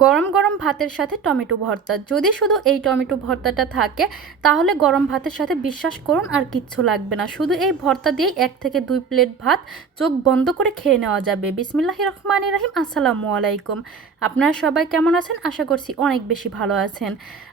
গরম গরম ভাতের সাথে টমেটো ভর্তা। যদি শুধু এই টমেটো ভর্তাটা থাকে, তাহলে গরম ভাতের সাথে বিশ্বাস করুন আর কিচ্ছু লাগবে না। শুধু এই ভর্তা দিয়েই এক থেকে দুই প্লেট ভাত চোখ বন্ধ করে খেয়ে নেওয়া যাবে। বিসমিল্লাহ রহমান রাহিম। আসসালামু আলাইকুম। আপনারা সবাই কেমন আছেন? আশা করছি অনেক বেশি ভালো আছেন।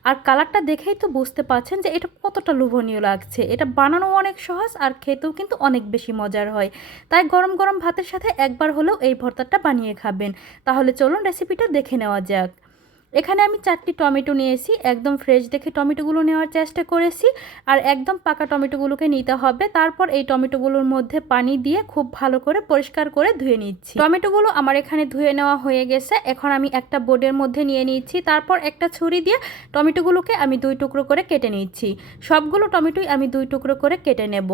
আর কালারটা দেখেই তো বুঝতে পারছেন যে এটা কতটা লোভনীয় লাগছে। এটা বানানো অনেক সহজ আর খেতেও কিন্তু অনেক বেশি মজার হয়। তাই গরম গরম ভাতের সাথে একবার হলেও এই ভর্তাটা বানিয়ে খাবেন। তাহলে চলুন রেসিপিটা দেখে নেওয়া olacak এখানে আমি চারটি টমেটো নিয়েছি, একদম ফ্রেশ দেখে টমেটোগুলো নেওয়ার চেষ্টা করেছি আর একদম পাকা টমেটোগুলোকে নিতে হবে। তারপর এই টমেটোগুলোর মধ্যে পানি দিয়ে খুব ভালো করে পরিষ্কার করে ধুয়ে নিচ্ছি। টমেটোগুলো আমার এখানে ধুয়ে নেওয়া হয়ে গেছে, এখন আমি একটা বোর্ডের মধ্যে নিয়ে নিচ্ছি। তারপর একটা ছুরি দিয়ে টমেটোগুলোকে আমি দুই টুকরো করে কেটে নিচ্ছি। সবগুলো টমেটোই আমি দুই টুকরো করে কেটে নেব।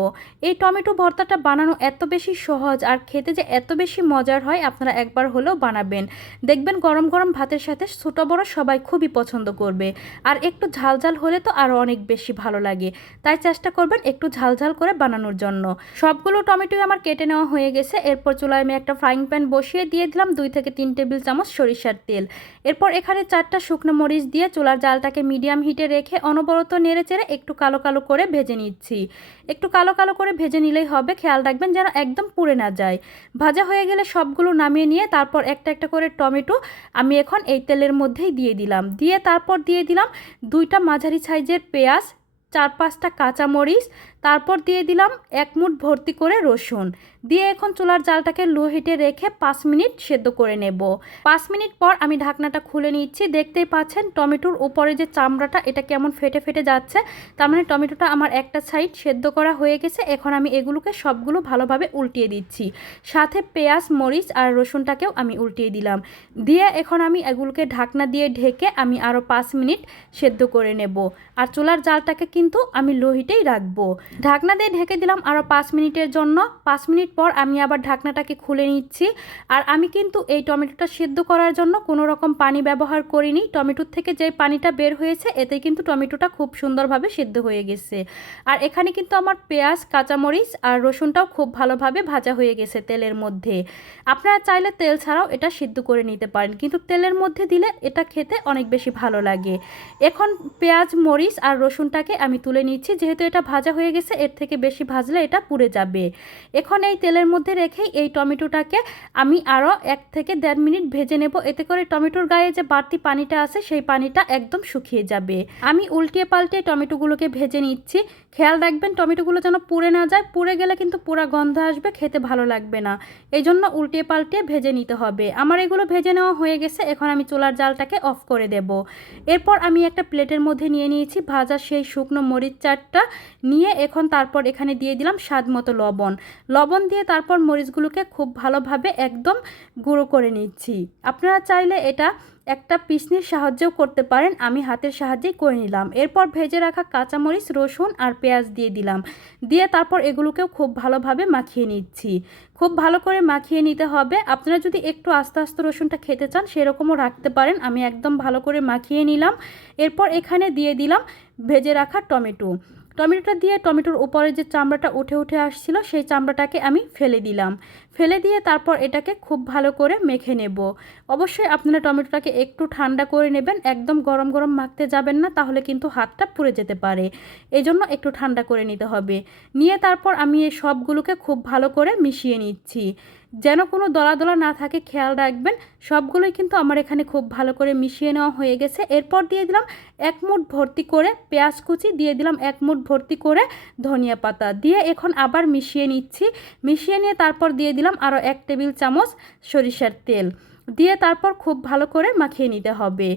এই টমেটো ভর্তাটা বানানো এত বেশি সহজ আর খেতে যে এত বেশি মজার হয়, আপনারা একবার হলেও বানাবেন। দেখবেন গরম গরম ভাতের সাথে ছোটো বড় সবাই খুবই পছন্দ করবে। আর একটু ঝালঝাল হলে তো আরও অনেক বেশি ভালো লাগে। তাই চেষ্টা করবেন একটু ঝালঝাল করে বানানোর জন্য। সবগুলো টমেটোই আমার কেটে নেওয়া হয়ে গেছে। এরপর চুলায় আমি একটা ফ্রাইং প্যান বসিয়ে দিয়ে দিলাম দুই থেকে তিন টেবিল চামচ সরিষার তেল। এরপর এখানে চারটা শুকনো মরিচ দিয়ে চুলার জালটাকে মিডিয়াম হিটে রেখে অনবরত নেড়ে চেড়ে একটু কালো কালো করে ভেজে নিচ্ছি। একটু কালো কালো করে ভেজে নিলেই হবে। খেয়াল রাখবেন যেন একদম পুড়ে না যায়। ভাজা হয়ে গেলে সবগুলো নামিয়ে নিয়ে তারপর একটা একটা করে টমেটো আমি এখন এই তেলের মধ্যেই দিয়ে দিলাম। দিয়ে তারপর দিয়ে দিলাম দুইটা মাঝারি সাইজের পেঁয়াজ চার পাঁচটা কাঁচামরিচ তারপর দিয়ে দিলাম এক মুঠ ভর্তি করে রসুন। দিয়ে এখন চুলার জালটাকে লো হিটে রেখে পাঁচ মিনিট সেদ্ধ করে নেব। পাঁচ মিনিট পর আমি ঢাকনাটা খুলে নিচ্ছি। দেখতেই পাচ্ছেন টমেটোর উপরে যে চামড়াটা, এটা কেমন ফেটে ফেটে যাচ্ছে। তার মানে টমেটোটা আমার একটা সাইড সেদ্ধ করা হয়ে গেছে। এখন আমি এগুলোকে সবগুলো ভালোভাবে উল্টিয়ে দিচ্ছি। সাথে পেঁয়াজ, মরিচ আর রসুনটাকেও আমি উল্টিয়ে দিলাম। দিয়ে এখন আমি এগুলোকে ঢাকনা দিয়ে ঢেকে আমি আরও পাঁচ মিনিট সেদ্ধ করে নেব। আর চুলার জালটাকে কিন্তু আমি লো হিটেই রাখব। ঢাকনা দিয়ে ঢেকে দিলাম আরও পাঁচ মিনিটের জন্য। পাঁচ মিনিট পর আমি আবার ঢাকনাটাকে খুলে নিচ্ছি। আর আমি কিন্তু এই টমেটোটা সেদ্ধ করার জন্য কোনো রকম পানি ব্যবহার করিনি। টমেটোর থেকে যে পানিটা বের হয়েছে, এতে কিন্তু টমেটোটা খুব সুন্দরভাবে সেদ্ধ হয়ে গেছে। আর এখানে কিন্তু আমার পেঁয়াজ, কাঁচামরিচ আর রসুনটাও খুব ভালোভাবে ভাজা হয়ে গেছে তেলের মধ্যে। আপনারা চাইলে তেল ছাড়াও এটা সিদ্ধ করে নিতে পারেন, কিন্তু তেলের মধ্যে দিলে এটা খেতে অনেক বেশি ভালো লাগে। এখন পেঁয়াজ, মরিচ আর রসুনটাকে আমি তুলে নিচ্ছি, যেহেতু এটা ভাজা হয়ে গেছে, এর থেকে বেশি ভাজলে এটা পুড়ে যাবে। এখন এই তেলের মধ্যে রেখেই এই টমেটোটাকে আমি আরও এক থেকে দেড় মিনিট ভেজে নেব। এতে করে টমেটোর গায়ে যে বাড়তি পানিটা আছে, সেই পানিটা একদম শুকিয়ে যাবে। আমি উল্টিয়ে পাল্টে টমেটোগুলোকে ভেজে নিচ্ছি। খেয়াল রাখবেন, টমেটোগুলো যেন পুড়ে না যায়। পুড়ে গেলে কিন্তু পুরা গন্ধ আসবে, খেতে ভালো লাগবে না। এই জন্য উল্টিয়ে পাল্টে ভেজে নিতে হবে। আমার এগুলো ভেজে নেওয়া হয়ে গেছে, এখন আমি চুলার জালটাকে অফ করে দেব। এরপর আমি একটা প্লেটের মধ্যে নিয়ে নিয়েছি ভাজা সেই শুকনো মরিচ চারটা নিয়ে এখন তারপর এখানে দিয়ে দিলাম স্বাদ মতো লবণ। লবণ দিয়ে তারপর মরিচগুলোকে খুব ভালোভাবে একদম গুঁড়ো করে নিচ্ছি। আপনারা চাইলে এটা একটা পিসনির সাহায্যেও করতে পারেন, আমি হাতের সাহায্যেই করে নিলাম। এরপর ভেজে রাখা কাঁচামরিচ, রসুন আর পেঁয়াজ দিয়ে দিলাম। দিয়ে তারপর এগুলোকেও খুব ভালোভাবে মাখিয়ে নিচ্ছি। খুব ভালো করে মাখিয়ে নিতে হবে। আপনারা যদি একটু আস্তে আস্তে রসুনটা খেতে চান, সেরকমও রাখতে পারেন। আমি একদম ভালো করে মাখিয়ে নিলাম। এরপর এখানে দিয়ে দিলাম ভেজে রাখা টমেটো। টমেটোটা দিয়ে টমেটোর উপরে যে চামড়াটা উঠে উঠে আসছিল, সেই চামড়াটাকে আমি ফেলে দিলাম। ফেলে দিয়ে তারপর এটাকে খুব ভালো করে মেখে নেব। অবশ্যই আপনারা টমেটোটাকে একটু ঠান্ডা করে নেবেন, একদম গরম গরম মাখতে যাবেন না, তাহলে কিন্তু হাতটা পুড়ে যেতে পারে। এই জন্য একটু ঠান্ডা করে নিতে হবে। নিয়ে তারপর আমি এই সবগুলোকে খুব ভালো করে মিশিয়ে নিচ্ছি। যেন কোনো দলা দলা না থাকে, খেয়াল রাখবেন। সবগুলোই কিন্তু আমার এখানে খুব ভালো করে মিশিয়ে নেওয়া হয়ে গেছে। এরপর দিয়ে দিলাম এক মুঠ ভর্তি করে পেঁয়াজ কুচি, দিয়ে দিলাম এক মুঠ ভর্তি করে ধনিয়া পাতা। দিয়ে এখন আবার মিশিয়ে নিচ্ছি। মিশিয়ে নিয়ে তারপর দিয়ে দিলাম আরও এক টেবিল চামচ সরিষার তেল। দিয়ে তারপর খুব ভালো করে মাখিয়ে নিতে হবে।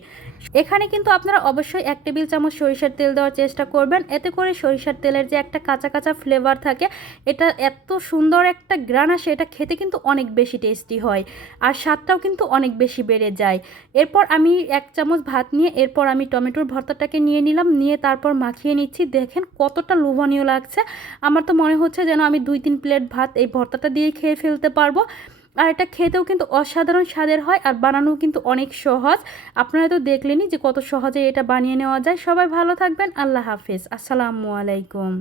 এখানে কিন্তু আপনারা অবশ্যই এক টেবিল চামচ সরিষার তেল দেওয়ার চেষ্টা করবেন। এতে করে সরিষার তেলের যে একটা কাঁচা কাঁচা ফ্লেভার থাকে, এটা এত সুন্দর একটা গ্রান আসে, এটা খেতে কিন্তু অনেক বেশি টেস্টি হয় আর স্বাদটাও কিন্তু অনেক বেশি বেড়ে যায়। এরপর আমি এক চামচ ভাত নিয়ে এরপর আমি টমেটোর ভর্তাটাকে নিয়ে নিলাম, নিয়ে তারপর মাখিয়ে নিচ্ছি। দেখেন কতটা লোভনীয় লাগছে। আমার তো মনে হচ্ছে যেন আমি দুই, তিন প্লেট ভাত এই ভর্তাটা দিয়েই খেয়ে ফেলতে পারব। আর এটা খেতেও কিন্তু অসাধারণ স্বাদের হয় আর বানানোও কিন্তু অনেক সহজ। আপনারা তো দেখলেনই যে কত সহজে এটা বানিয়ে নেওয়া যায়। সবাই ভালো থাকবেন। আল্লাহ হাফিজ। আসসালামু আলাইকুম।